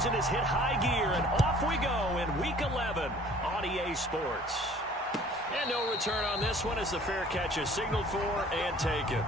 Is hit high gear, and off we go in Week 11 on EA Sports. And no return on this one as the fair catch is signaled for and taken.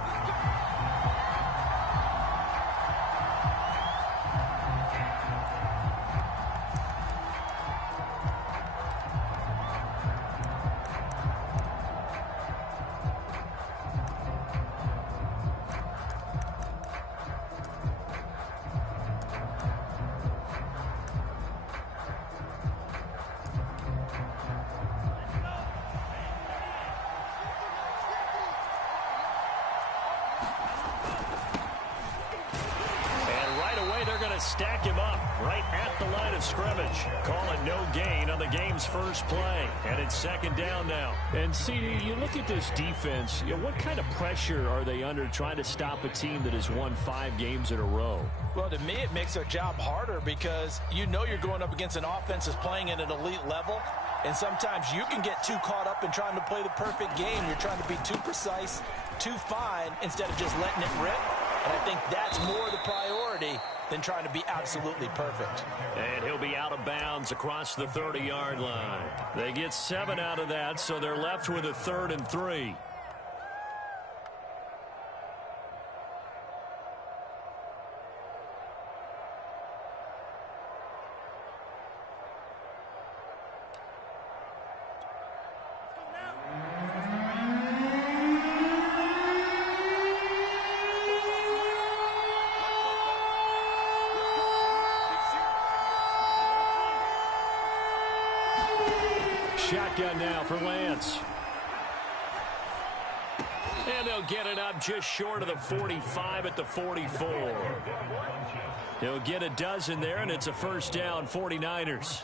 Stack him up right at the line of scrimmage. Call it no gain on the game's first play. And it's second down now. And, CD, you look at this defense, what kind of pressure are they under trying to stop a team that has won 5 games in a row? Well, to me, it makes their job harder because you know you're going up against an offense that's playing at an elite level. And sometimes you can get too caught up in trying to play the perfect game. You're trying to be too precise, too fine, instead of just letting it rip. And I think that's more the priority than trying to be absolutely perfect. And he'll be out of bounds across the 30-yard line. They get 7 out of that, so they're left with a 3rd and 3. Shotgun now for Lance. And they'll get it up just short of the 45 at the 44. He'll get a dozen there, and it's a first down, 49ers.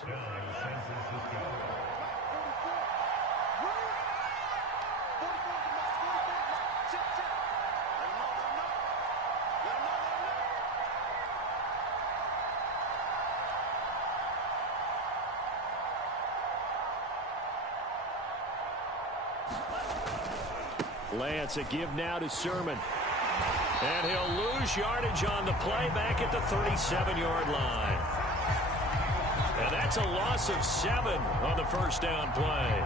Lance, a give now to Sermon. And he'll lose yardage on the play back at the 37-yard line. And that's a loss of 7 on the first down play.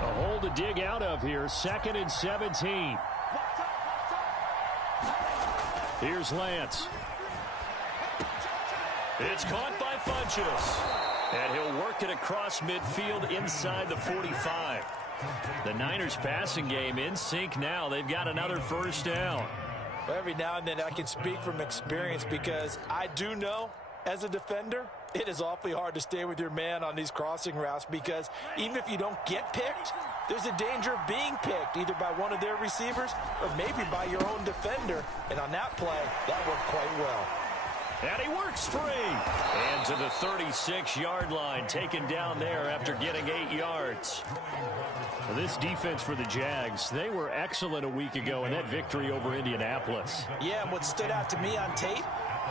A hole to dig out of here, 2nd and 17. Here's Lance. It's caught by Funchess. And he'll work it across midfield inside the 45. The Niners passing game in sync now. They've got another first down. Well, every now and then I can speak from experience because I do know as a defender, it is awfully hard to stay with your man on these crossing routes because even if you don't get picked, there's a danger of being picked either by one of their receivers or maybe by your own defender. And on that play, that worked quite well. And he works free. And to the 36-yard line, taken down there after getting 8 yards. Well, this defense for the Jags, they were excellent a week ago in that victory over Indianapolis. Yeah, and what stood out to me on tape,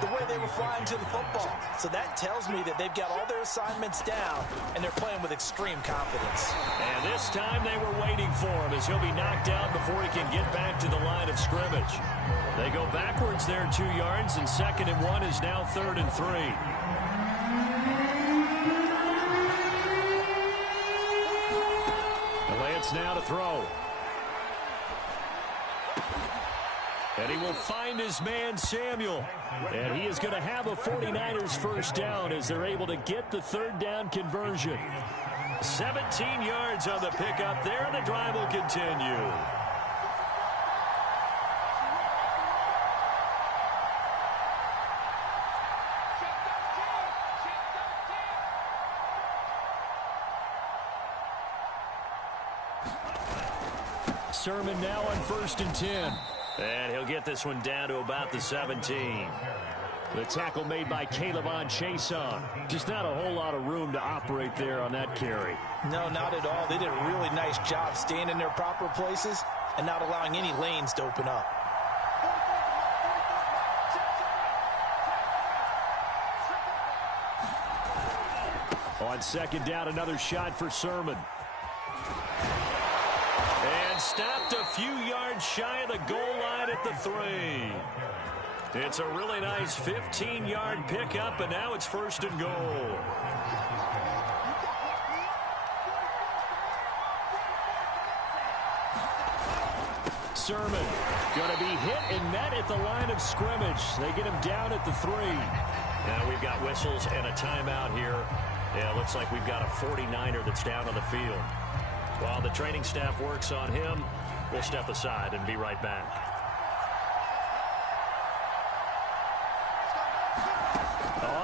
the way they were flying to the football. So that tells me that they've got all their assignments down, and they're playing with extreme confidence. And this time they were waiting for him as he'll be knocked down before he can get back to the line of scrimmage. They go backwards there 2 yards, and 2nd and 1 is now 3rd and 3. Lance now to throw. And he will find his man, Samuel. And he is going to have a 49ers first down as they're able to get the 3rd down conversion. 17 yards on the pickup there, and the drive will continue. Sermon now on 1st and 10. And he'll get this one down to about the 17. The tackle made by Calebon Chason. Just not a whole lot of room to operate there on that carry. No, not at all. They did a really nice job staying in their proper places and not allowing any lanes to open up. On 2nd down, another shot for Sermon. And And stopped a few yards shy of the goal line at the 3. It's a really nice 15-yard pickup, and now it's 1st and goal. Sermon going to be hit and met at the line of scrimmage. They get him down at the 3. Now we've got whistles and a timeout here. Yeah, it looks like we've got a 49er that's down on the field. While the training staff works on him, we'll step aside and be right back.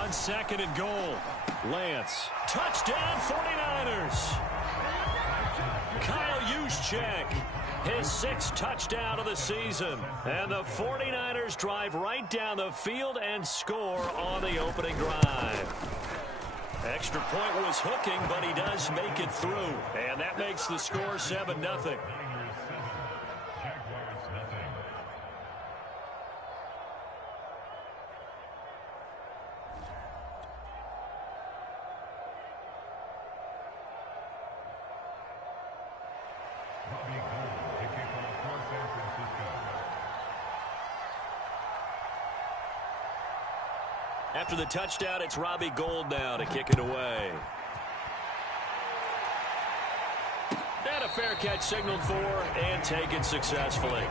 On 2nd and goal, Lance. Touchdown, 49ers. Kyle Juszczyk, his 6th touchdown of the season. And the 49ers drive right down the field and score on the opening drive. Extra point was hooking, but he does make it through. And that makes the score 7-0. After the touchdown, it's Robbie Gould now to kick it away. And a fair catch signaled for and taken successfully.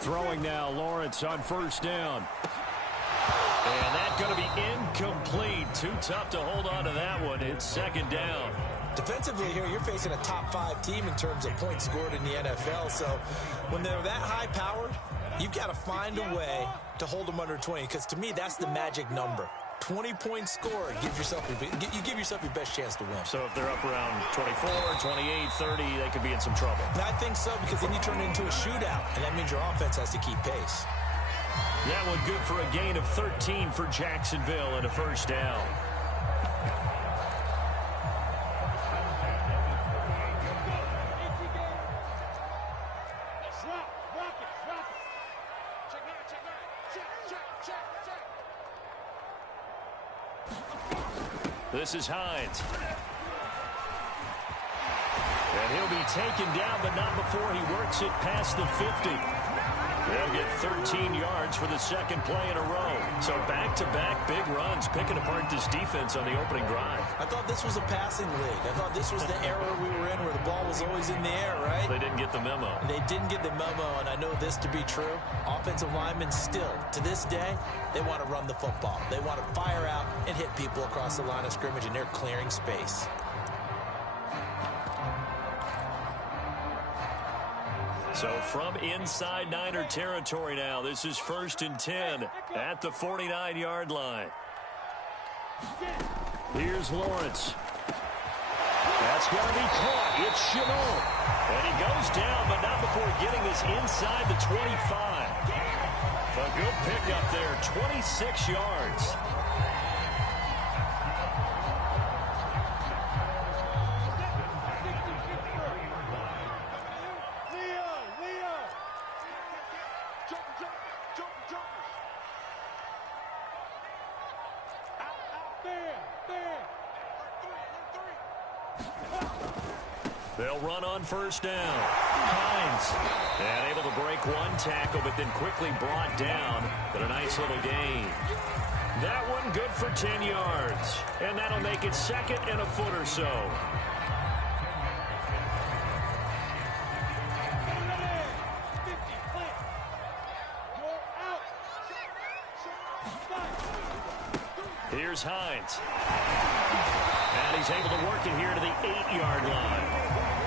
Throwing now, Lawrence on 1st down. And that's going to be incomplete. Too tough to hold on to that one. It's 2nd down. Defensively here, you're facing a top 5 team in terms of points scored in the NFL. So when they're that high-powered, you've got to find a way to hold them under 20. Because to me, that's the magic number. 20 points scored, you give yourself your best chance to win. So if they're up around 24, 28, 30, they could be in some trouble. And I think so, because then you turn it into a shootout, and that means your offense has to keep pace. That one good for a gain of 13 for Jacksonville and a 1st down. This is Hines. And he'll be taken down, but not before he works it past the 50. They'll get 13 yards for the 2nd play in a row. So back-to-back big runs, picking apart this defense on the opening drive. I thought this was a passing league. I thought this was the era we were in where the ball was always in the air, right? They didn't get the memo. They didn't get the memo, and I know this to be true. Offensive linemen still, to this day, they want to run the football. They want to fire out and hit people across the line of scrimmage, and they're clearing space. So from inside Niner territory now, this is 1st and 10 at the 49-yard line. Here's Lawrence. That's going to be caught. It's Chenot. And he goes down, but not before getting this inside the 25. A good pickup there, 26 yards. They'll run on 1st down. Hines. And able to break one tackle, but then quickly brought down. But a nice little gain. That one good for 10 yards. And that'll make it 2nd and a foot or so. Here's Hines. And he's able to work it here to the 8-yard line.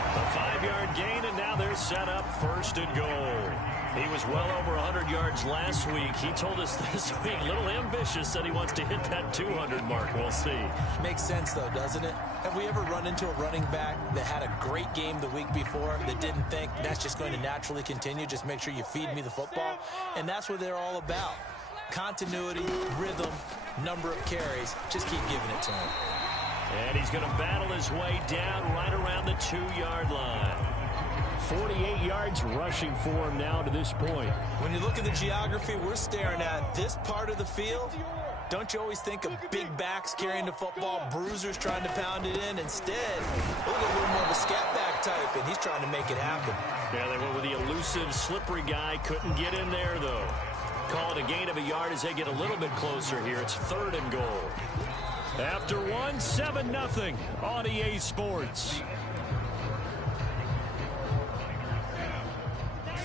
A 5-yard gain, and now they're set up 1st and goal. He was well over 100 yards last week. He told us this week, a little ambitious, said he wants to hit that 200 mark. We'll see. Makes sense, though, doesn't it? Have we ever run into a running back that had a great game the week before that didn't think that's just going to naturally continue? Just make sure you feed me the football. And that's what they're all about. Continuity, rhythm, number of carries. Just keep giving it to him. And he's going to battle his way down right around the 2-yard line. 48 yards rushing for him now to this point. When you look at the geography we're staring at, this part of the field, don't you always think of big backs carrying the football, bruisers trying to pound it in? Instead, look at a little more of a scat back type, and he's trying to make it happen. Yeah, they went with the elusive, slippery guy. Couldn't get in there, though. Call it a gain of a yard as they get a little bit closer here. It's 3rd and goal. After 7-0 on EA Sports.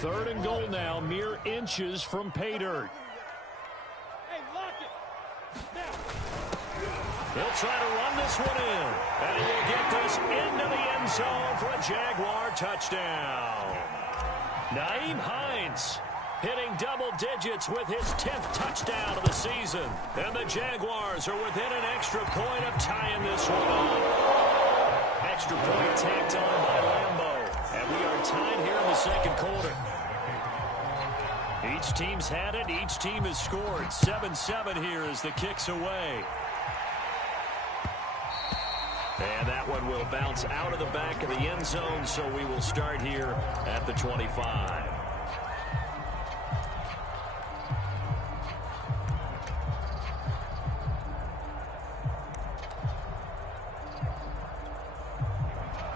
3rd and goal now, mere inches from pay dirt. He'll try to run this one in. And he will get this into the end zone for a Jaguar touchdown. Nyheim Hines hitting double digits with his 10th touchdown of the season. And the Jaguars are within an extra point of tying this one up. Extra point tacked on by Lambeau. And we are tied here in the 2nd quarter. Each team's had it. Each team has scored. 7-7 here as the kick's away. And that one will bounce out of the back of the end zone, so we will start here at the 25.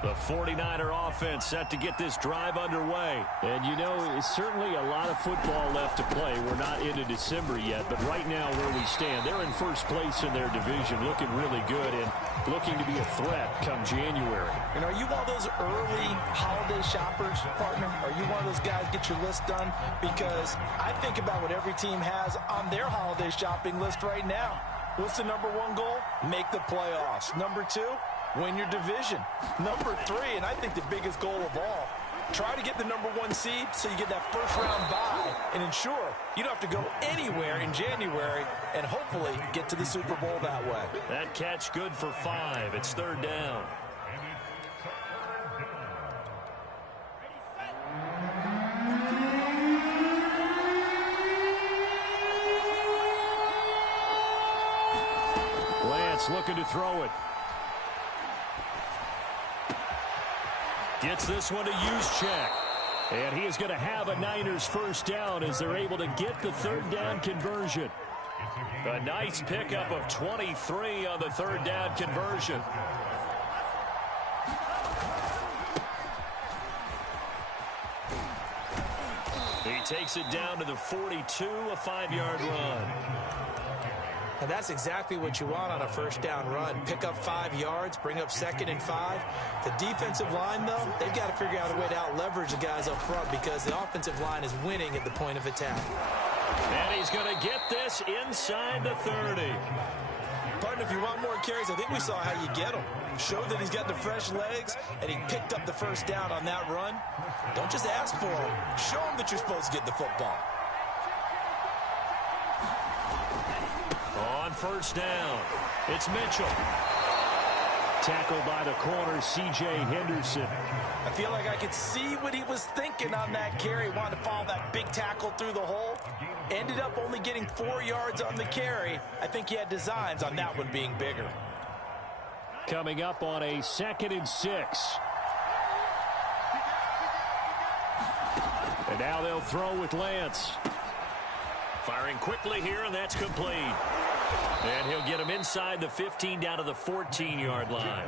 The 49er offense set to get this drive underway. And, you know, it's certainly a lot of football left to play. We're not into December yet, but right now where we stand, they're in first place in their division, looking really good and looking to be a threat come January. And are you one of those early holiday shoppers, partner? Are you one of those guys get your list done? Because I think about what every team has on their holiday shopping list right now. What's the number 1 goal? Make the playoffs. Number 2? Win your division. Number 3, and I think the biggest goal of all, try to get the number 1 seed so you get that first-round bye and ensure you don't have to go anywhere in January and hopefully get to the Super Bowl that way. That catch good for 5. It's 3rd down. Lance looking to throw it. Gets this one to Juszczyk. And he is going to have a Niners first down as they're able to get the 3rd down conversion. A nice pickup of 23 on the 3rd down conversion. He takes it down to the 42, a 5-yard run. And that's exactly what you want on a first down run. Pick up 5 yards, bring up 2nd and 5. The defensive line, though, they've got to figure out a way to out-leverage the guys up front because the offensive line is winning at the point of attack. And he's going to get this inside the 30. Partner, if you want more carries, I think we saw how you get them. Show that he's got the fresh legs, and he picked up the first down on that run. Don't just ask for him. Show him that you're supposed to get the football. On first down, it's Mitchell. Tackled by the corner, C.J. Henderson. I feel like I could see what he was thinking on that carry. Wanted to follow that big tackle through the hole. Ended up only getting 4 yards on the carry. I think he had designs on that one being bigger. Coming up on a 2nd and 6. And now they'll throw with Lance. Firing quickly here, and that's complete. And he'll get him inside the 15 down to the 14-yard line.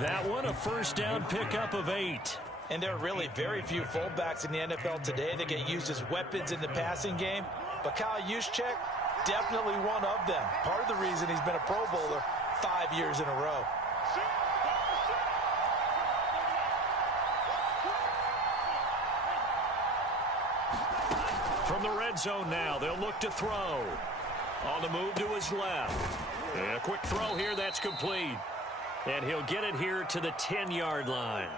That one, a first down pickup of 8. And there are really very few fullbacks in the NFL today that get used as weapons in the passing game. But Kyle Juszczyk, definitely one of them. Part of the reason he's been a Pro Bowler 5 years in a row. From the red zone now, they'll look to throw. On the move to his left. And a quick throw here, that's complete. And he'll get it here to the 10-yard line.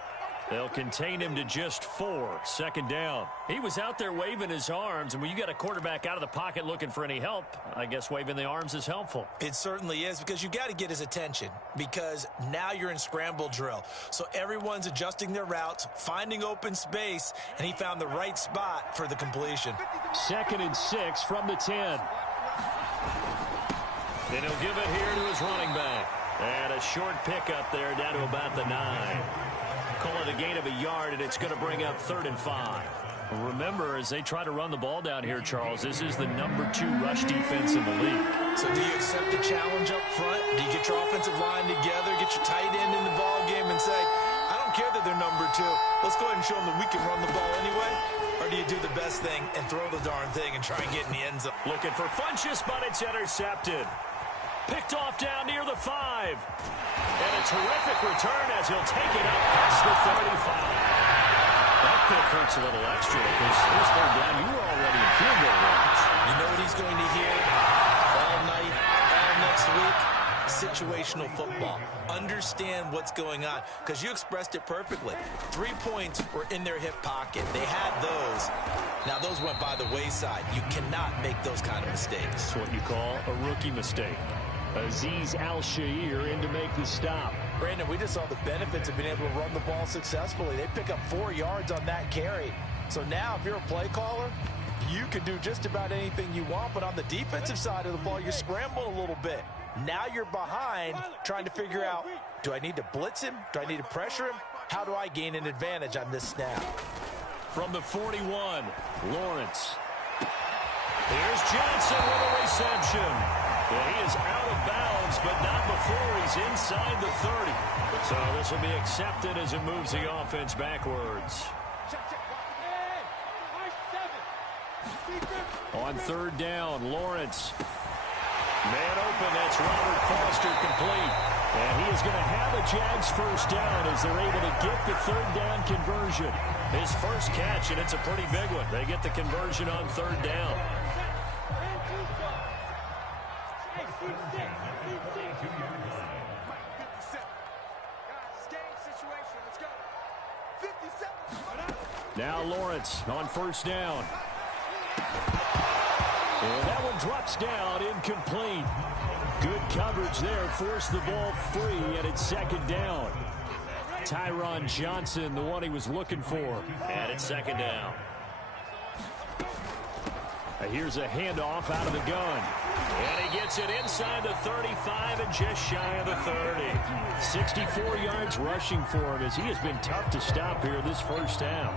They'll contain him to just 4. Second down. He was out there waving his arms, and when you got a quarterback out of the pocket looking for any help, I guess waving the arms is helpful. It certainly is, because you got to get his attention, because now you're in scramble drill. So everyone's adjusting their routes, finding open space, and he found the right spot for the completion. 2nd and 6 from the 10. Then he'll give it here to his running back. And a short pickup there down to about the 9. Call it a gain of a yard, and it's going to bring up 3rd and 5. Remember, as they try to run the ball down here, Charles, this is the number 2 rush defense in the league. So do you accept the challenge up front? Do you get your offensive line together, get your tight end in the ball game and say, I don't care that they're number 2. Let's go ahead and show them that we can run the ball anyway? Or do you do the best thing and throw the darn thing and try and get in the end zone? Looking for Funchess, but it's intercepted. Picked off down near the 5. And a terrific return as he'll take it up past the 35. That pick hurts a little extra because this 3rd down, you were already in field goal range. You know what he's going to hear all night, all next week? Situational football. Understand what's going on, because you expressed it perfectly. 3 points were in their hip pocket. They had those. Now, those went by the wayside. You cannot make those kind of mistakes. It's what you call a rookie mistake. Azeez Al-Shaair in to make the stop. Brandon, we just saw the benefits of being able to run the ball successfully. They pick up 4 yards on that carry. So now, if you're a play caller, you can do just about anything you want. But on the defensive side of the ball, you scramble a little bit. Now you're behind, trying to figure out, do I need to blitz him? Do I need to pressure him? How do I gain an advantage on this snap? From the 41, Lawrence. Here's Johnson with a reception. And he is out of bounds, but not before he's inside the 30. So this will be accepted as it moves the offense backwards. On 3rd down, Lawrence. Man open, that's Robert Foster complete. And he is going to have a Jags first down as they're able to get the 3rd down conversion. His first catch, and it's a pretty big one. They get the conversion on 3rd down. Now Lawrence on 1st down. And that one drops down, incomplete. Good coverage there, forced the ball free, and it's 2nd down. Tyron Johnson, the one he was looking for. And it's 2nd down. Here's a handoff out of the gun. And he gets it inside the 35 and just shy of the 30. 64 yards rushing for him as he has been tough to stop here this first half.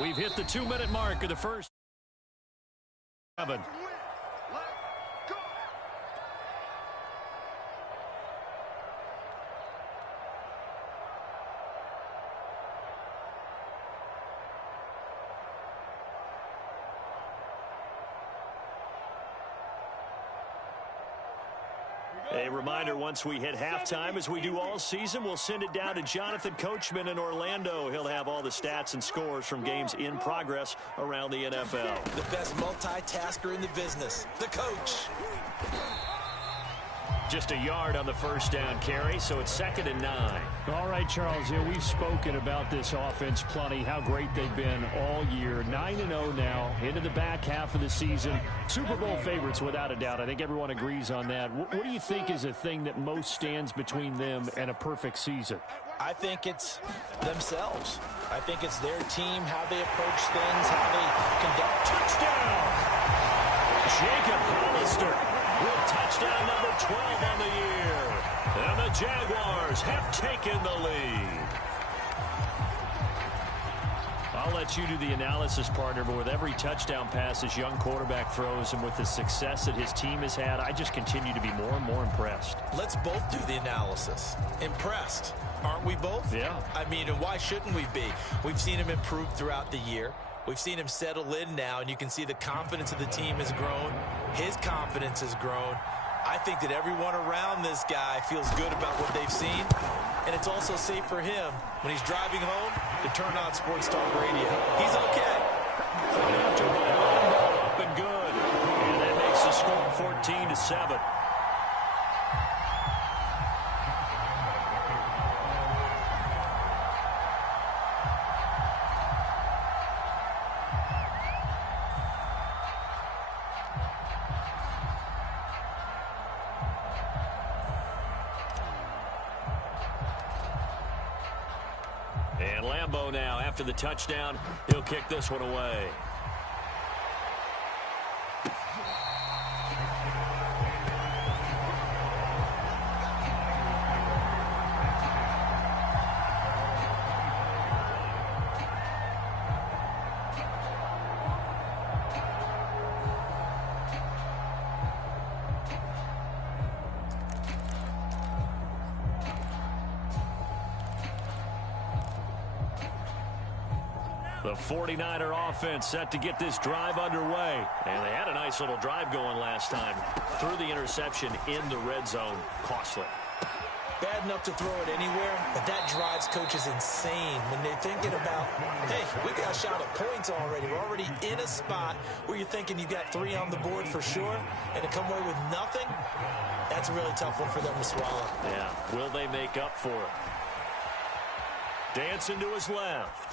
We've hit the 2-minute mark of the first 7. A reminder, once we hit halftime, as we do all season, we'll send it down to Jonathan Coachman in Orlando. He'll have all the stats and scores from games in progress around the NFL. The best multitasker in the business, the coach. Just a yard on the first down carry, so it's 2nd and 9. All right, Charles, we've spoken about this offense plenty, how great they've been all year. 9-0 now, into the back half of the season. Super Bowl favorites, without a doubt. I think everyone agrees on that. What do you think is the thing that most stands between them and a perfect season? I think it's themselves. I think it's their team, how they approach things, how they conduct. Touchdown! Jacob Hollister with touchdown number 12 on the year. And the Jaguars have taken the lead. I'll let you do the analysis, partner, but with every touchdown pass this young quarterback throws and with the success that his team has had, I just continue to be more and more impressed. Let's both do the analysis. Impressed. Aren't we both? Yeah. I mean, and why shouldn't we be? We've seen him improve throughout the year. We've seen him settle in now, and you can see the confidence of the team has grown. His confidence has grown. I think that everyone around this guy feels good about what they've seen. and it's also safe for him when he's driving home to turn on Sports Talk Radio. He's okay. After Lambeau, up and good. And that makes the score 14-7. And Lambeau now, after the touchdown, he'll kick this one away. The 49er offense set to get this drive underway. And they had a nice little drive going last time. Threw the interception in the red zone. Costly. Bad enough to throw it anywhere, but that drives coaches insane when they're thinking about, hey, we got a shot at points already. We're already in a spot where you're thinking you got 3 on the board for sure, and to come away with nothing, that's a really tough one for them to swallow. Yeah, will they make up for it? Dancing to his left.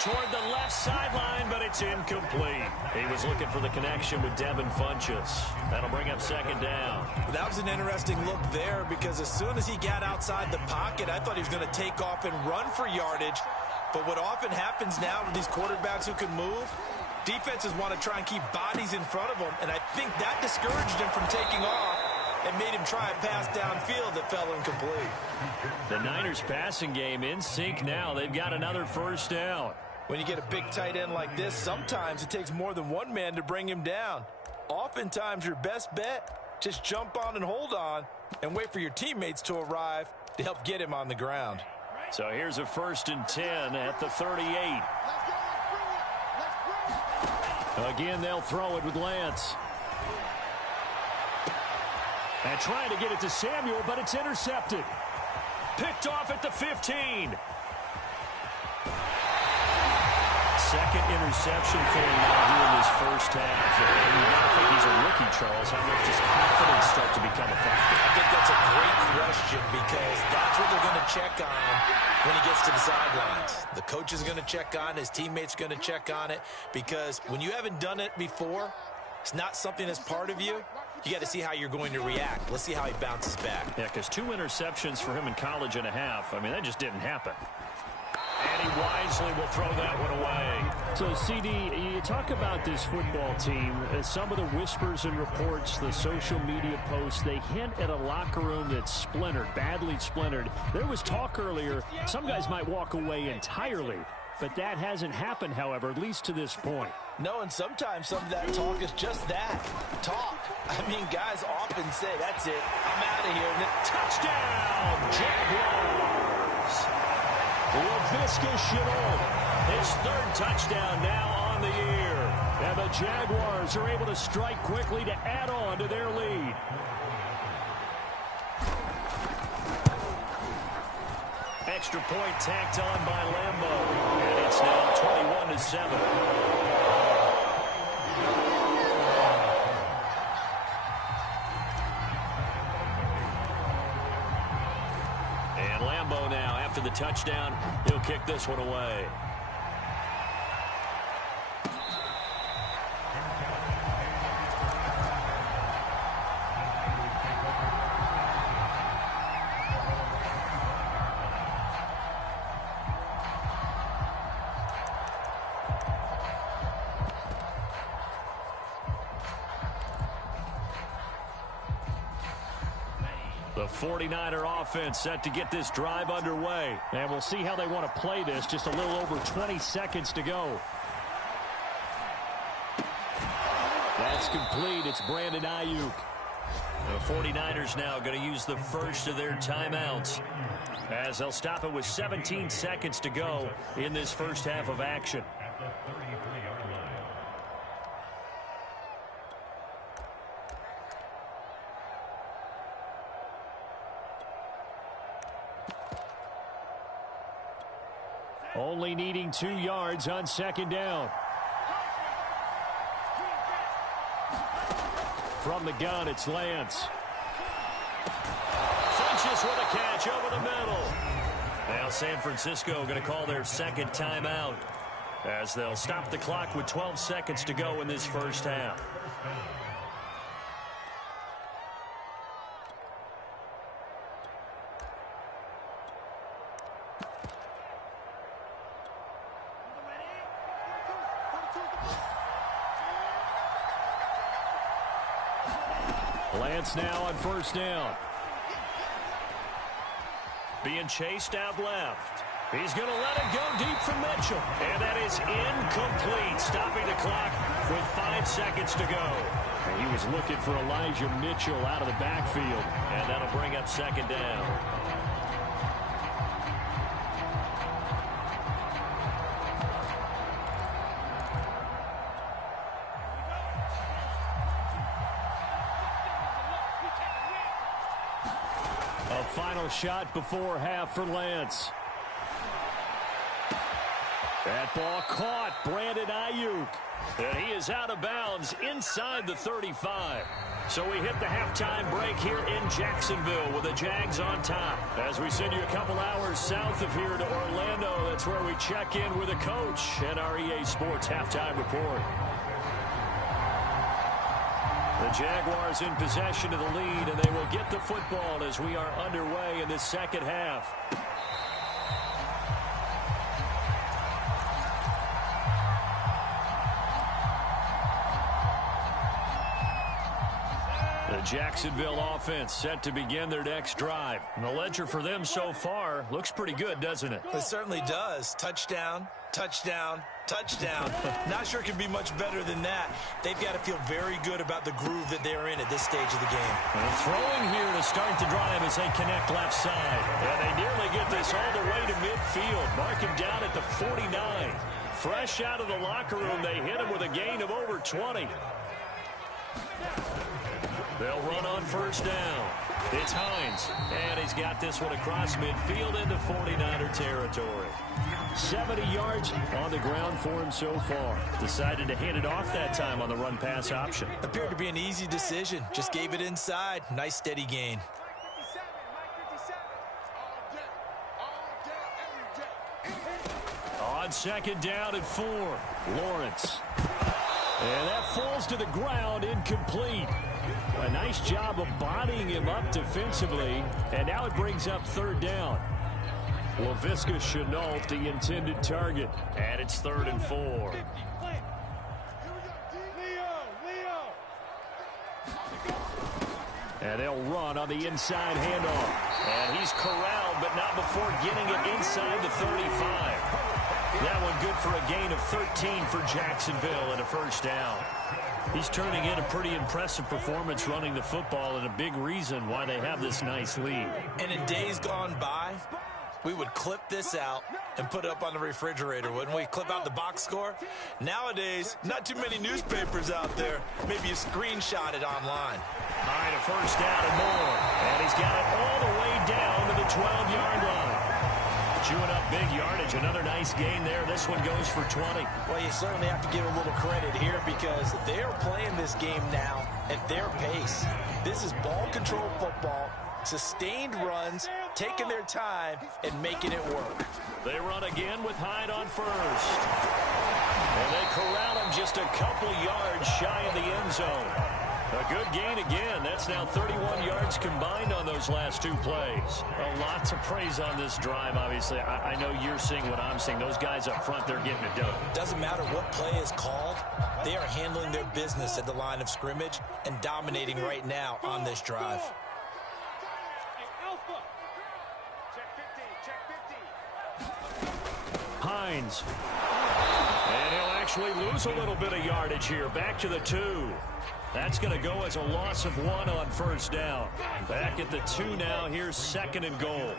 Toward the left sideline, but it's incomplete. He was looking for the connection with Devin Funchess. That'll bring up second down. That was an interesting look there because as soon as he got outside the pocket, I thought he was going to take off and run for yardage. But what often happens now with these quarterbacks who can move, defenses want to try and keep bodies in front of them, and I think that discouraged him from taking off and made him try a pass downfield that fell incomplete. The Niners passing game in sync now. They've got another first down. When you get a big tight end like this, sometimes it takes more than one man to bring him down. Oftentimes, your best bet, just jump on and hold on and wait for your teammates to arrive to help get him on the ground. So here's a 1st and 10 at the 38. Again, they'll throw it with Lance. And trying to get it to Samuel, but it's intercepted. Picked off at the 15. Second interception for him now here in this first half. And you got to think he's a rookie, Charles. How much does confidence start to become a factor? I think that's a great question because that's what they're going to check on when he gets to the sidelines. The coach is going to check on, his teammates are going to check on it because when you haven't done it before, it's not something that's part of you. You got to see how you're going to react. Let's see how he bounces back. Yeah, because 2 interceptions for him in college and a half. I mean, that just didn't happen. And he wisely will throw that one away. So, CD, you talk about this football team. Some of the whispers and reports, the social media posts, they hint at a locker room that's splintered, badly splintered. There was talk earlier, some guys might walk away entirely. But that hasn't happened, however, at least to this point. No, and sometimes some of that talk is just that, talk. I mean, guys often say, that's it, I'm out of here. And then, touchdown, Jaguars! Laviska Shenault, his 3rd touchdown now on the year. And the Jaguars are able to strike quickly to add on to their lead. Extra point tacked on by Lambeau. And it's now 21-7. Lambeau now, after the touchdown, he'll kick this one away. The 49er offense set to get this drive underway. And we'll see how they want to play this. Just a little over 20 seconds to go. That's complete. It's Brandon Ayuk. The 49ers now going to use the first of their timeouts as they'll stop it with 17 seconds to go in this first half of action. Only needing 2 yards on 2nd down. From the gun, it's Lance. Finches with a catch over the middle. Now San Francisco going to call their 2nd timeout as they'll stop the clock with 12 seconds to go in this first half. Lance now on 1st down. Being chased out left. He's going to let it go deep from Mitchell. And that is incomplete, stopping the clock with 5 seconds to go. And he was looking for Elijah Mitchell out of the backfield. And that'll bring up 2nd down. Final shot before half for Lance. That ball caught. Brandon Ayuk. And he is out of bounds inside the 35. So we hit the halftime break here in Jacksonville with the Jags on top. As we send you a couple hours south of here to Orlando, that's where we check in with the coach and our EA Sports halftime report. The Jaguars in possession of the lead, and they will get the football as we are underway in this 2nd half. The Jacksonville offense set to begin their next drive. And the ledger for them so far looks pretty good, doesn't it? It certainly does. Touchdown, touchdown, touchdown. Not sure it can be much better than that. They've got to feel very good about the groove that they're in at this stage of the game. And throwing here to start the drive as they connect left side. And they nearly get this all the way to midfield. Mark him down at the 49. Fresh out of the locker room, they hit him with a gain of over 20. They'll run on 1st down. It's Hines, and he's got this one across midfield into 49er territory. 70 yards on the ground for him so far. Decided to hand it off that time on the run-pass option. Appeared to be an easy decision. Just gave it inside. Nice steady gain. On 2nd down and 4, Lawrence. And that falls to the ground, incomplete. A nice job of bodying him up defensively, and now it brings up 3rd down. Laviska Shenault, the intended target, and it's 3rd and 4. And they'll run on the inside handoff. And he's corralled, but not before getting it inside the 35. That one good for a gain of 13 for Jacksonville and a 1st down. He's turning in a pretty impressive performance running the football, and a big reason why they have this nice lead. And in days gone by, we would clip this out and put it up on the refrigerator, wouldn't we? Clip out the box score. Nowadays, not too many newspapers out there. Maybe you screenshot it online. All right, a 1st down and more. And he's got it all the way down to the 12-yard line. Chewing up big yardage. Another nice gain there. This one goes for 20. Well, you certainly have to give a little credit here because they're playing this game now at their pace. This is ball control football, sustained runs, taking their time, and making it work. They run again with Hyde on 1st. And they corral him just a couple yards shy of the end zone. A good gain again. That's now 31 yards combined on those last 2 plays. A lot to praise on this drive, obviously. I know you're seeing what I'm seeing. Those guys up front, they're getting it done. Doesn't matter what play is called. They are handling their business at the line of scrimmage and dominating right now on this drive. Hines. And he'll actually lose a little bit of yardage here. Back to the 2. That's going to go as a loss of 1 on 1st down. Back at the 2 now. Here's 2nd and goal.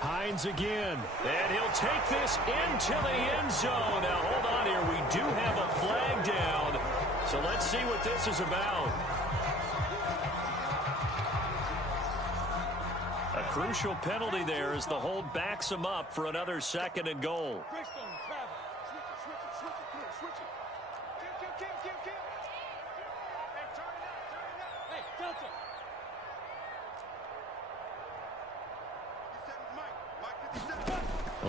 Hines again. And he'll take this into the end zone. Now, hold on here. We do have a flag down. So let's see what this is about. A crucial penalty there as the hold backs him up for another 2nd and goal.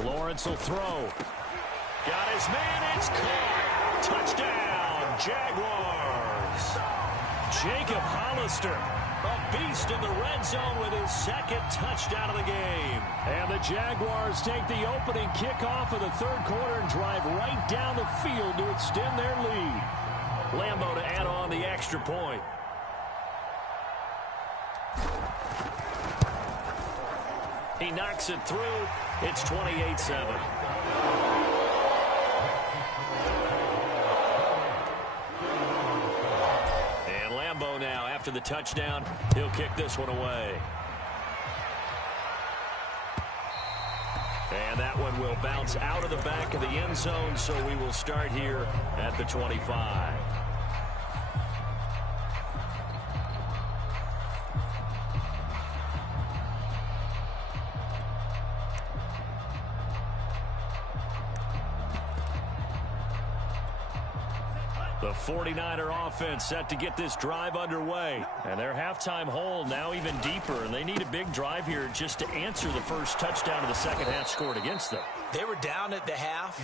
Lawrence will throw. Got his man. It's caught. Touchdown, Jaguars. Jacob Hollister, a beast in the red zone with his 2nd touchdown of the game. And the Jaguars take the opening kickoff of the 3rd quarter and drive right down the field to extend their lead. Lambeau to add on the extra point. He knocks it through. It's 28-7. And Lambeau now, after the touchdown, he'll kick this one away. And that one will bounce out of the back of the end zone, so we will start here at the 25. The 49er offense set to get this drive underway. And their halftime hole now even deeper. And they need a big drive here just to answer the first touchdown of the 2nd half scored against them. They were down at the half.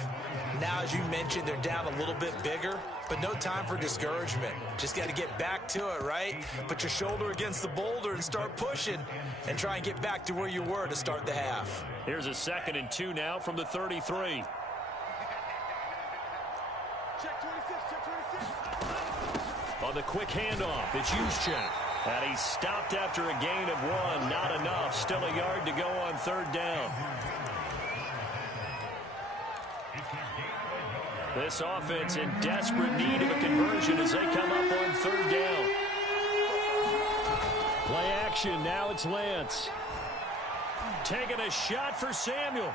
Now, as you mentioned, they're down a little bit bigger. But no time for discouragement. Just got to get back to it, right? Put your shoulder against the boulder and start pushing. And try and get back to where you were to start the half. Here's a 2nd and 2 now from the 33. On the quick handoff, it's Juszczyk. And he's stopped after a gain of 1. Not enough. Still a yard to go on 3rd down. This offense in desperate need of a conversion as they come up on 3rd down. Play action. Now it's Lance. Taking a shot for Samuel.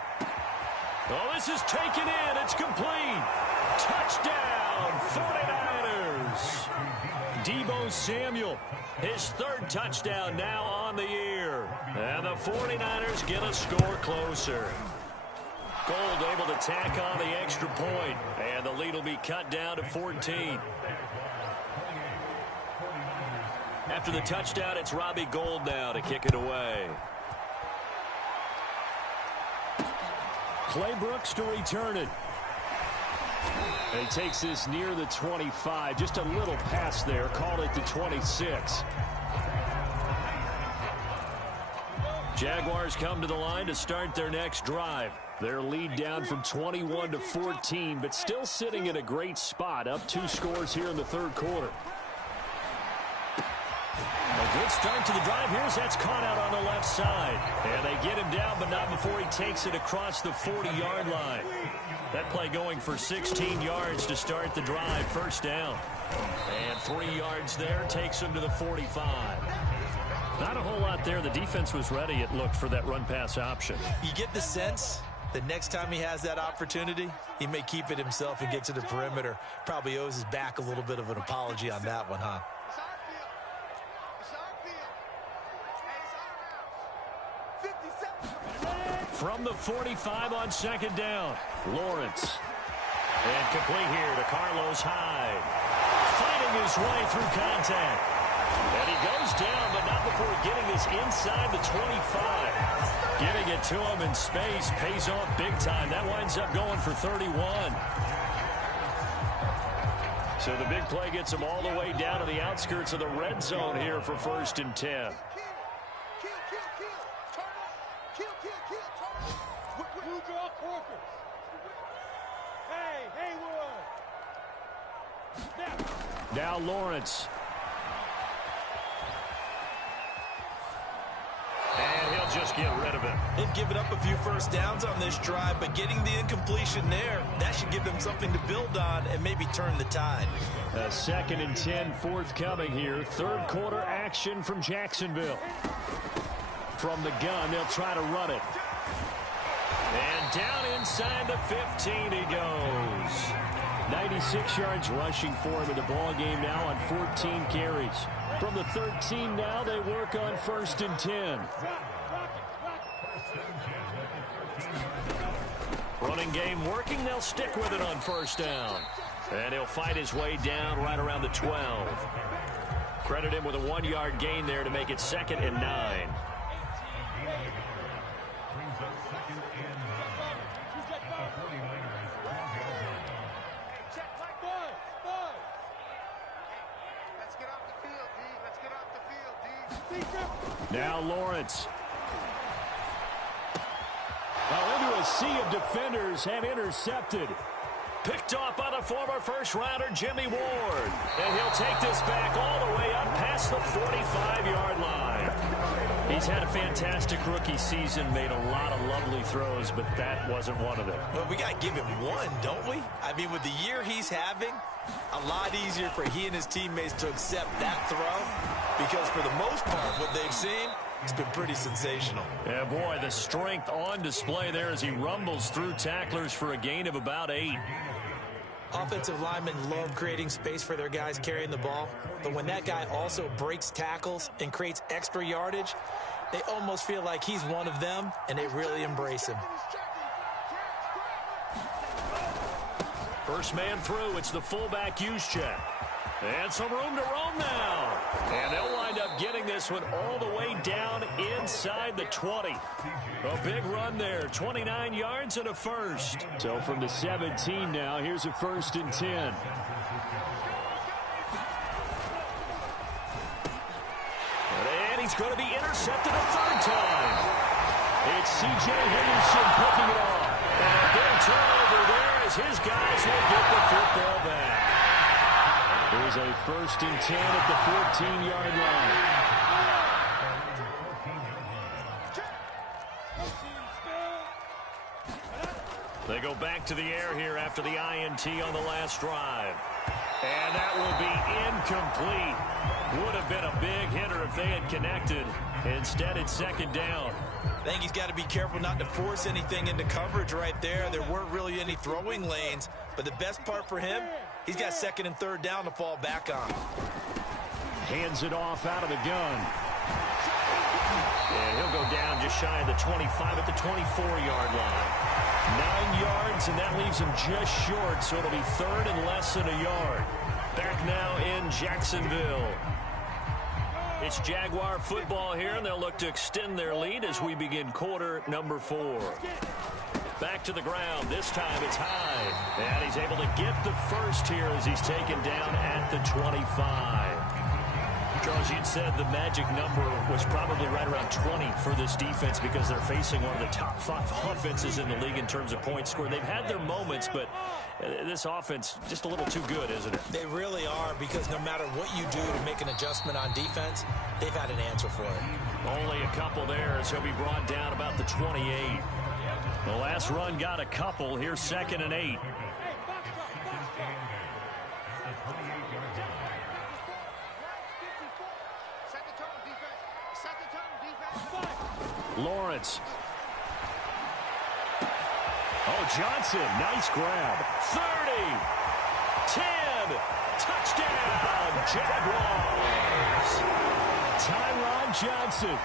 Oh, this is taken in. It's complete. Touchdown, 49ers. Deebo Samuel, his 3rd touchdown now on the year. And the 49ers get a score closer. Gold able to tack on the extra point. And the lead will be cut down to 14. After the touchdown, it's Robbie Gould now to kick it away. Clay Brooks to return it. And he takes this near the 25. Just a little pass there. Called it to 26. Jaguars come to the line to start their next drive. Their lead down from 21 to 14, but still sitting in a great spot. Up 2 scores here in the 3rd quarter. A good start to the drive. That's caught out on the left side. And they get him down, but not before he takes it across the 40-yard line. That play going for 16 yards to start the drive. 1st down. And 3 yards there takes him to the 45. Not a whole lot there. The defense was ready, it looked, for that run-pass option. You get the sense that next time he has that opportunity, he may keep it himself and get to the perimeter. Probably owes his back a little bit of an apology on that one, huh? From the 45 on 2nd down, Lawrence. And complete here to Carlos Hyde. Fighting his way through contact. And he goes down, but not before getting this inside the 25. Giving it to him in space pays off big time. That winds up going for 31. So the big play gets him all the way down to the outskirts of the red zone here for 1st and 10. Now Lawrence. And he'll just get rid of it. They've given up a few 1st downs on this drive, but getting the incompletion there, that should give them something to build on and maybe turn the tide. A 2nd and 10 forthcoming here. 3rd quarter action from Jacksonville. From the gun, they'll try to run it. And down inside the 15 he goes. 96 yards rushing for him in the ball game now on 14 carries. From the 13 now, they work on 1st and 10. Running game working. They'll stick with it on first down. And he'll fight his way down right around the 12. Credit him with a 1-yard gain there to make it 2nd and 9. Now Lawrence. Into a sea of defenders and intercepted. Picked off by the former first-rounder Jimmy Ward. And he'll take this back all the way up past the 45-yard line. He's had a fantastic rookie season, made a lot of lovely throws, but that wasn't one of them. Well, we got to give him one, don't we? I mean, with the year he's having, a lot easier for he and his teammates to accept that throw, because for the most part, what they've seen, it's been pretty sensational. Yeah, boy, the strength on display there as he rumbles through tacklers for a gain of about 8. Offensive linemen love creating space for their guys carrying the ball, but when that guy also breaks tackles and creates extra yardage, they almost feel like he's one of them, and they really embrace him. First man through, it's the fullback use check. And some room to roam now. And they'll wind up getting this one all the way down inside the 20. A big run there, 29 yards and a first. So from the 17 now, here's a 1st and 10. And he's going to be intercepted a 3rd time. It's C.J. Henderson picking it off. And a big turnover there as his guys will get the football back. Here's a 1st and 10 at the 14-yard line. They go back to the air here after the INT on the last drive. And that will be incomplete. Would have been a big hitter if they had connected. Instead, it's 2nd down. I think he's got to be careful not to force anything into coverage right there. There weren't really any throwing lanes. But the best part for him, he's got 2nd and 3rd down to fall back on. Hands it off out of the gun. And he'll go down just shy of the 25 at the 24-yard line. 9 yards, and that leaves him just short, so it'll be 3rd and less than a yard. Back now in Jacksonville. It's Jaguar football here, and they'll look to extend their lead as we begin quarter number 4. Back to the ground. This time it's high. And he's able to get the first here as he's taken down at the 25. Charles, you'd said the magic number was probably right around 20 for this defense because they're facing one of the top 5 offenses in the league in terms of points scored. They've had their moments, but this offense just a little too good, isn't it? They really are, because no matter what you do to make an adjustment on defense, they've had an answer for it. Only a couple there as he'll be brought down about the 28. The last run got a couple. Here's 2nd and 8. Lawrence. Oh, Johnson, nice grab. 30. 10. Touchdown, Jaguars. Tyron Johnson.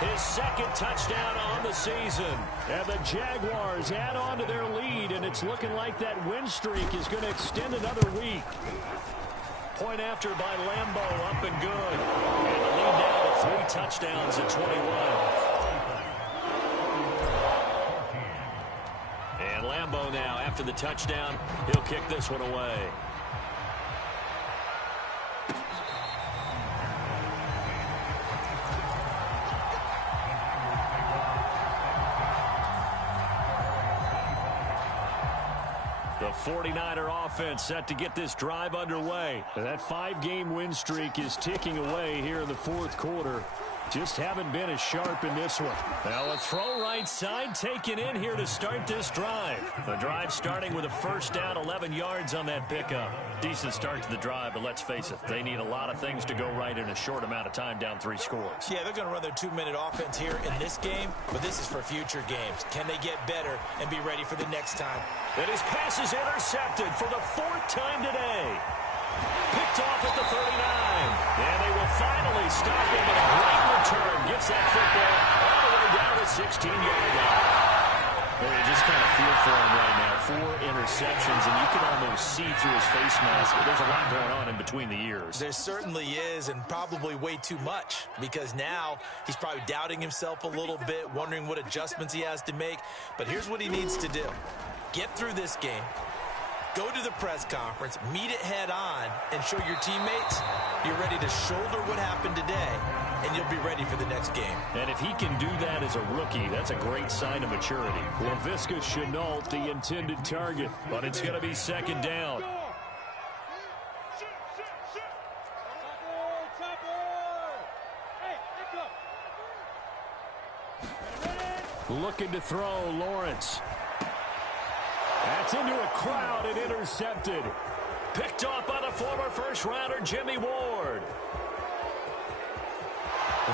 His 2nd touchdown on the season. And the Jaguars add on to their lead, and it's looking like that win streak is going to extend another week. Point after by Lambeau, up and good. And the lead now to 3 touchdowns at 21. And Lambeau now, after the touchdown, he'll kick this one away. The 49er offense set to get this drive underway. That 5-game win streak is ticking away here in the 4th quarter. Just haven't been as sharp in this one. Now a throw right side taken in here to start this drive. The drive starting with a 1st down, 11 yards on that pickup. Decent start to the drive, but let's face it, they need a lot of things to go right in a short amount of time, down 3 scores. Yeah, they're going to run their 2-minute offense here in this game, but this is for future games. Can they get better and be ready for the next time? And his pass is intercepted for the 4th time today. Picked off at the 39. And they will finally stop him with a great return. Gets that football all the way down to the 16-yard line. Well, you just kind of feel for him right now. interceptions, and you can almost see through his face mask. There's a lot going on in between the ears. There certainly is, and probably way too much, because now he's probably doubting himself a little bit, wondering what adjustments he has to make. But here's what he needs to do. Get through this game. Go to the press conference, meet it head on, and show your teammates you're ready to shoulder what happened today, and you'll be ready for the next game. And if he can do that as a rookie, that's a great sign of maturity. LaVisca Chenault, the intended target, but it's going to be second down. Looking to throw, Lawrence. That's into a crowd and intercepted. Picked off by the former first-rounder Jimmy Ward.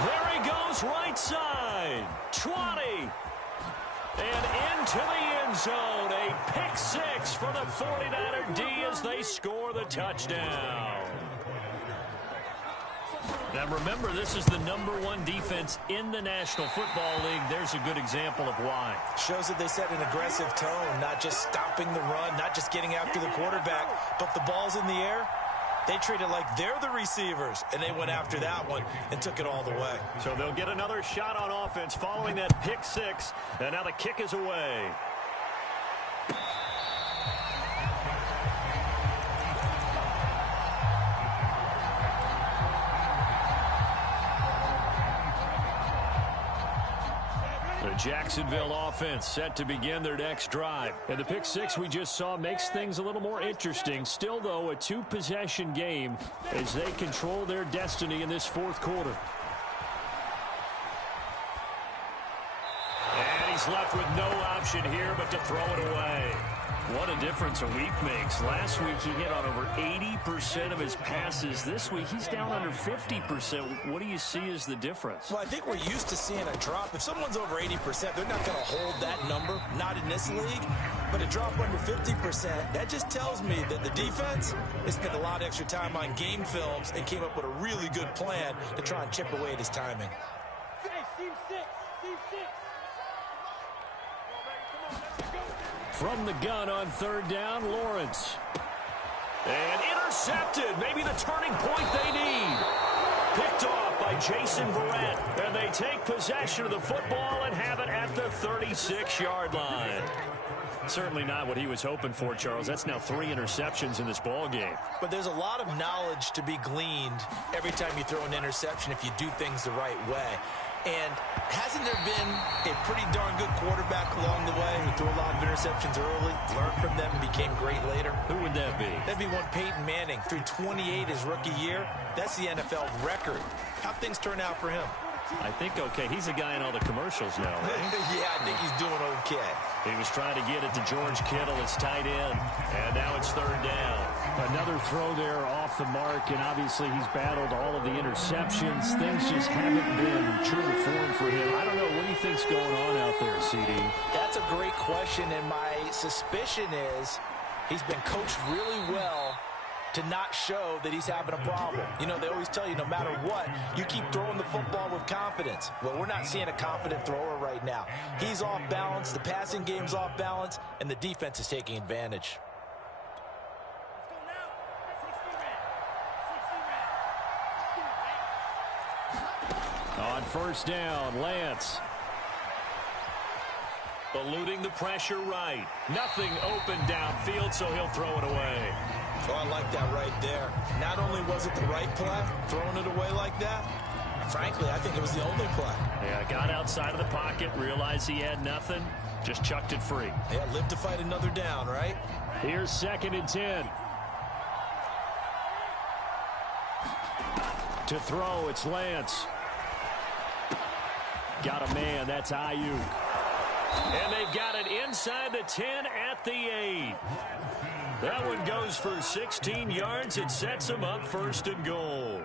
There he goes, right side. 20. And into the end zone. A pick six for the 49er D as they score the touchdown. Now remember, this is the #1 defense in the National Football League. There's a good example of why. Shows that they set an aggressive tone, not just stopping the run, not just getting after the quarterback, but the ball's in the air. They treat it like they're the receivers, and they went after that one and took it all the way. So they'll get another shot on offense following that pick six, and now the kick is away. The Jacksonville offense set to begin their next drive. And the pick six we just saw makes things a little more interesting. Still, though, a two-possession game as they control their destiny in this fourth quarter. And he's left with no option here but to throw it away. What a difference a week makes. Last week he hit on over 80% of his passes. This week he's down under 50%. What do you see as the difference? Well, I think we're used to seeing a drop. If someone's over 80%, they're not going to hold that number, not in this league. But a drop under 50%, that just tells me that the defense has spent a lot of extra time on game films and came up with a really good plan to try and chip away at his timing. From the gun on third down, Lawrence. And intercepted. Maybe the turning point they need. Picked off by Jason Verrett. And they take possession of the football and have it at the 36-yard line. Certainly not what he was hoping for, Charles. That's now 3 interceptions in this ball game. But there's a lot of knowledge to be gleaned every time you throw an interception if you do things the right way. And hasn't there been a pretty darn good quarterback along the way who threw a lot of interceptions early, learned from them, and became great later? Who would that be? That'd be one Peyton Manning. Threw 28 his rookie year. That's the NFL record. How'd things turn out for him? I think okay. He's a guy in all the commercials now, right? Yeah, I think he's doing okay. He was trying to get it to George Kittle, his tight end. And now it's third down. Another throw there off the mark, and obviously he's battled all of the interceptions. Things just haven't been true to form for him. I don't know. What do you think's going on out there, CD? That's a great question, and my suspicion is he's been coached really well to not show that he's having a problem. You know, they always tell you no matter what, you keep throwing the football with confidence. Well, we're not seeing a confident thrower right now. He's off balance, the passing game's off balance, and the defense is taking advantage. On first down, Lance. Eluding the pressure right. Nothing open downfield, so he'll throw it away. Oh, I like that right there. Not only was it the right play, throwing it away like that, frankly, I think it was the only play. Yeah, got outside of the pocket, realized he had nothing, just chucked it free. Yeah, live to fight another down, right? Here's 2nd and 10. To throw, it's Lance. Got a man, that's Ayuk. And they've got it inside the 10 at the 8. That one goes for 16 yards. It sets them up 1st and goal.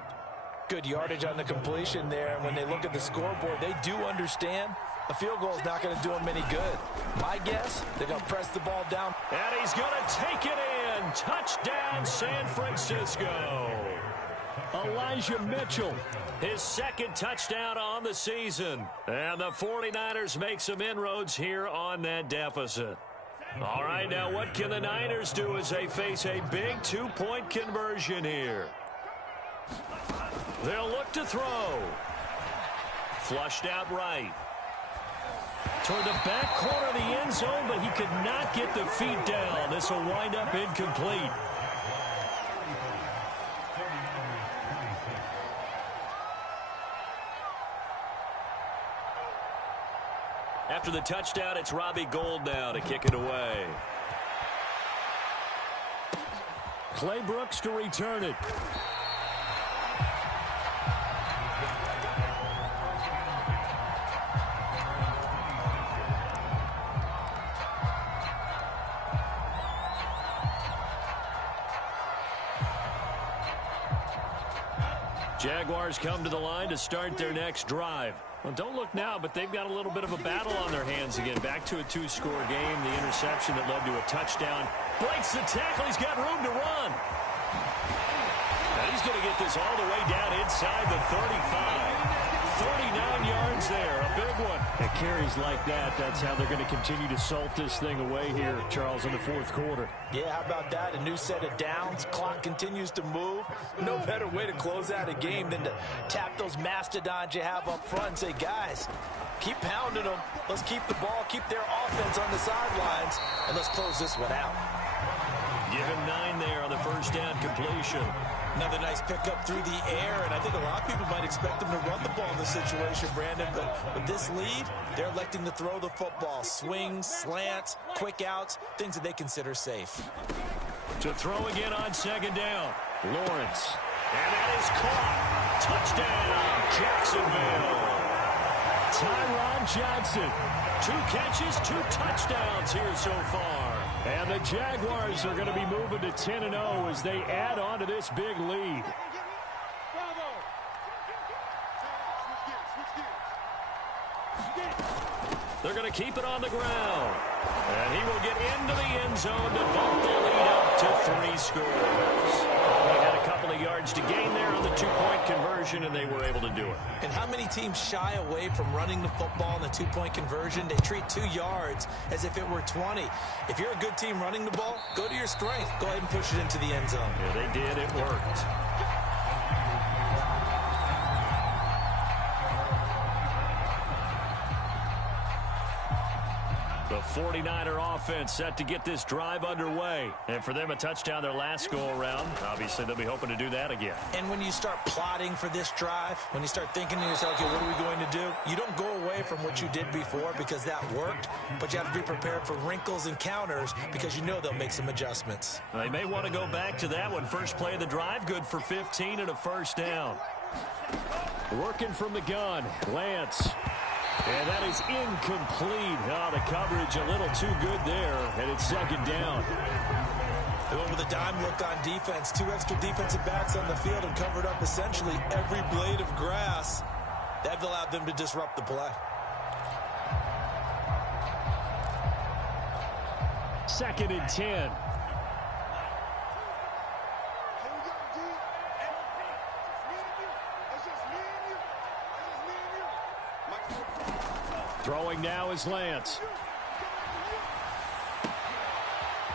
Good yardage on the completion there. And when they look at the scoreboard, they do understand a field goal is not going to do them any good. My guess, they're going to press the ball down. And he's going to take it in. Touchdown, San Francisco. Elijah Mitchell, his 2nd touchdown on the season. And the 49ers make some inroads here on that deficit. All right, now what can the Niners do as they face a big two-point conversion here? They'll look to throw. Flushed out right. Toward the back corner of the end zone, but he could not get the feet down. This will wind up incomplete. After the touchdown, it's Robbie Gould now to kick it away. Clay Brooks to return it. Jaguars come to the line to start their next drive. Well, don't look now, but they've got a little bit of a battle on their hands again. Back to a two-score game. The interception that led to a touchdown. Breaks the tackle. He's got room to run. Now he's going to get this all the way down inside the 35. 49 yards there. A big one. It carries like that. That's how they're going to continue to salt this thing away here, Charles, in the fourth quarter. Yeah, how about that? A new set of downs. Clock continues to move. No better way to close out a game than to tap those mastodons you have up front and say, guys, keep pounding them. Let's keep the ball, keep their offense on the sidelines, and let's close this one out. Give him 9 there on the first down completion. Another nice pickup through the air, and I think a lot of people might expect them to run the ball in this situation, Brandon, but with this lead, they're electing to throw the football. Swings, slants, quick outs, things that they consider safe. To throw again on second down. Lawrence. And that is caught. Touchdown, Jacksonville. Tyron Johnson. 2 catches, 2 touchdowns here so far. And the Jaguars are going to be moving to 10-0 as they add on to this big lead. They're going to keep it on the ground. And he will get into the end zone to bump the lead up to 3 scores. They had a couple of yards to gain there on the 2-point conversion, and they were able to do it. And how many teams shy away from running the football in the 2-point conversion? They treat 2 yards as if it were 20. If you're a good team running the ball, go to your strength. Go ahead and push it into the end zone. Yeah, they did. It worked. The 49er offense set to get this drive underway. And for them, a touchdown their last go-around. Obviously, they'll be hoping to do that again. And when you start plotting for this drive, when you start thinking to yourself, okay, what are we going to do? You don't go away from what you did before because that worked, but you have to be prepared for wrinkles and counters because you know they'll make some adjustments. They may want to go back to that one. First play of the drive, good for 15 and a first down. Working from the gun, Lance. And that is incomplete. Oh, the coverage a little too good there, and it's second down. They went with a dime look on defense. 2 extra defensive backs on the field and covered up essentially every blade of grass. That allowed them to disrupt the play. Second and 10. Throwing now is Lance.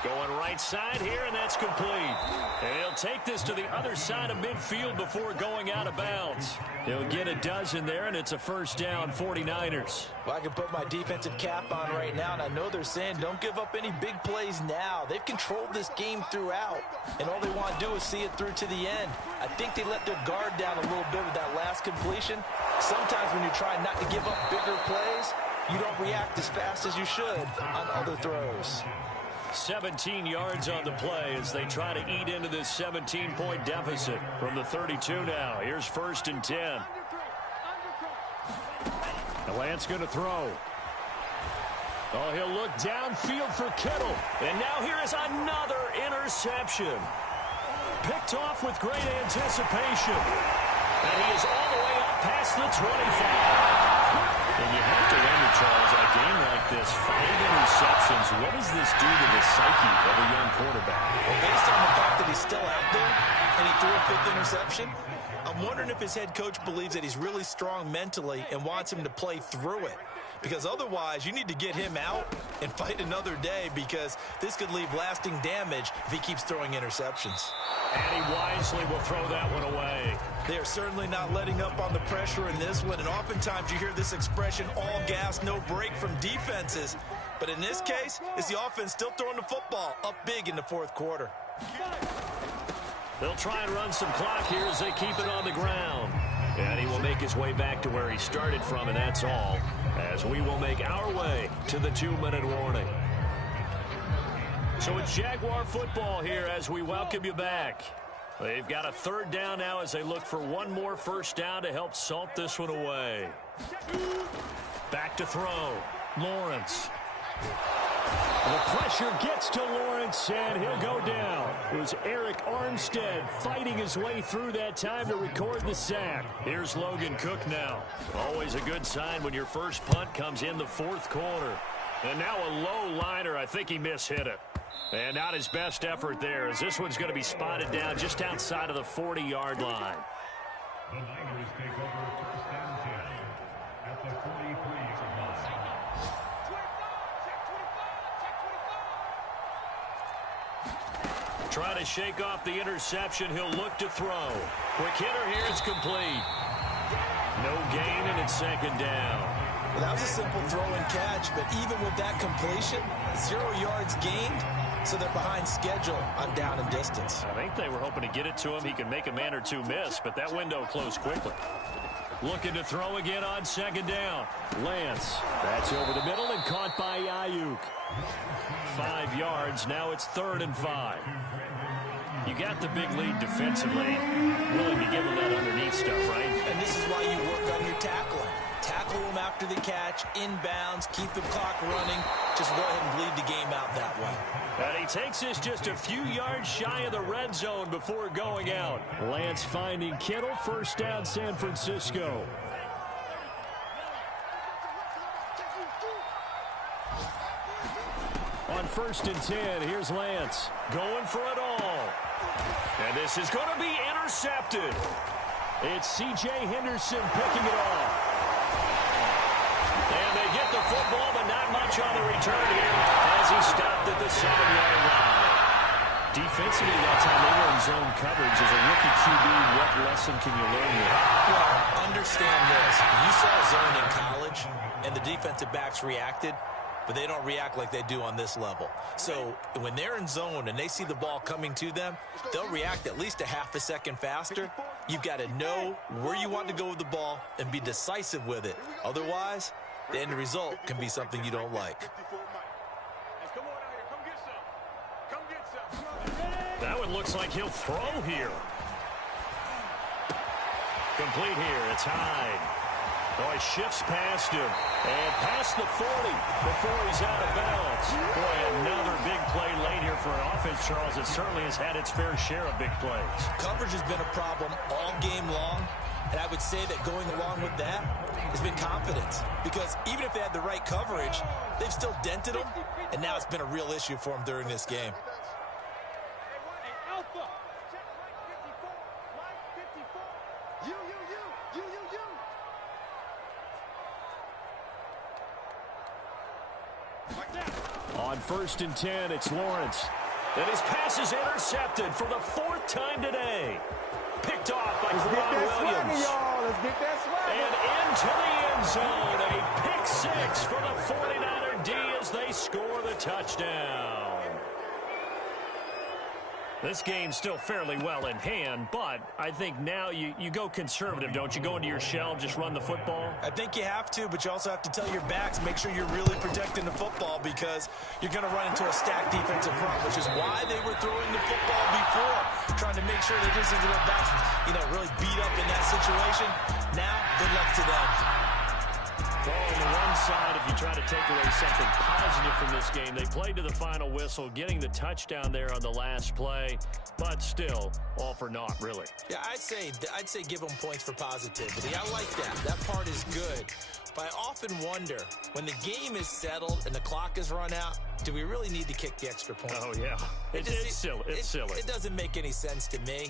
Going right side here, and that's complete. And he'll take this to the other side of midfield before going out of bounds. He'll get a dozen there, and it's a first down, 49ers. Well, I can put my defensive cap on right now, and I know they're saying don't give up any big plays now. They've controlled this game throughout, and all they want to do is see it through to the end. I think they let their guard down a little bit with that last completion. Sometimes when you're trying not to give up bigger plays, you don't react as fast as you should on other throws. 17 yards on the play as they try to eat into this 17-point deficit from the 32 now. Here's first and 10. Lance going to throw. Oh, he'll look downfield for Kittle. And now here is another interception. Picked off with great anticipation. And he is all the way up past the 25. And you have to wonder, Charles, a game like this, 5 interceptions, what does this do to the psyche of a young quarterback? Well, based on the fact that he's still out there and he threw a 5th interception, I'm wondering if his head coach believes that he's really strong mentally and wants him to play through it. because otherwise you need to get him out and fight another day, because this could leave lasting damage if he keeps throwing interceptions. And he wisely will throw that one away. They are certainly not letting up on the pressure in this one, and oftentimes you hear this expression, all gas, no break, from defenses. But in this case, it's the offense still throwing the football up big in the fourth quarter. They'll try and run some clock here as they keep it on the ground. And he will make his way back to where he started from, and that's all, as we will make our way to the 2-minute warning. So it's Jaguar football here as we welcome you back. They've got a third down now as they look for one more first down to help salt this one away. Back to throw. Lawrence. The pressure gets to Lawrence, and he'll go down. It was Eric Armstead fighting his way through that time to record the sack. Here's Logan Cook now. Always a good sign when your first punt comes in the fourth quarter. And now a low liner. I think he mishit it. And not his best effort there, as this one's going to be spotted down just outside of the 40-yard line. The Niners take over first and 10 at the 43-yard line. Trying to shake off the interception. He'll look to throw. Quick hitter here. It's complete. No gain, and it's second down. Well, that was a simple throw and catch, but even with that completion, 0 yards gained, so they're behind schedule on down and distance. I think they were hoping to get it to him. He could make a man or two miss, but that window closed quickly. Looking to throw again on second down. Lance. That's over the middle and caught by Ayuk. 5 yards. Now it's 3rd and 5. You got the big lead defensively. Willing to give him that underneath stuff, right? And this is why you work on your tackling. Tackle him after the catch, inbounds, keep the clock running. Just go ahead and bleed the game out that way. And he takes this just a few yards shy of the red zone before going out. Lance finding Kittle. First down, San Francisco. On 1st and 10, here's Lance. Going for it all. And this is going to be intercepted. It's C.J. Henderson picking it off. And they get the football, but not much on the return here as he stopped at the 7-yard line. Defensively, that time they were in zone coverage. As a rookie QB, what lesson can you learn here? Well, understand this. You saw zone in college, and the defensive backs reacted, but they don't react like they do on this level. So when they're in zone and they see the ball coming to them, they'll react at least a half a second faster. You've got to know where you want to go with the ball and be decisive with it. Otherwise, the end result can be something you don't like. That one looks like he'll throw here. Complete here. It's Hyde. Oh, he shifts past him. And past the 40 before he's out of bounds. Boy, another big play late here for an offense, Charles, that certainly has had its fair share of big plays. Coverage has been a problem all game long. And I would say that going along with that has been confidence. Because even if they had the right coverage, they've still dented them. And now it's been a real issue for them during this game. On 1st and 10, it's Lawrence. And his pass is intercepted for the 4th time today. Picked off by Quad Williams. Let's get that swagger. And into the end zone. A pick 6 for the 49er D as they score the touchdown. This game's still fairly well in hand, but I think now you go conservative, don't you? Go into your shell, just run the football? I think you have to, but you also have to tell your backs, make sure you're really protecting the football, because you're going to run into a stacked defensive front, which is why they were throwing the football before, trying to make sure they just into their backs, really beat up in that situation. Now, good luck to them. Well, on the one side, if you try to take away something positive from this game, they played to the final whistle, getting the touchdown there on the last play, but still, all for naught, really. Yeah, I'd say give them points for positivity. I like that. That part is good. But I often wonder, when the game is settled and the clock is run out, do we really need to kick the extra point? Oh, yeah. It's silly. It's silly. It doesn't make any sense to me.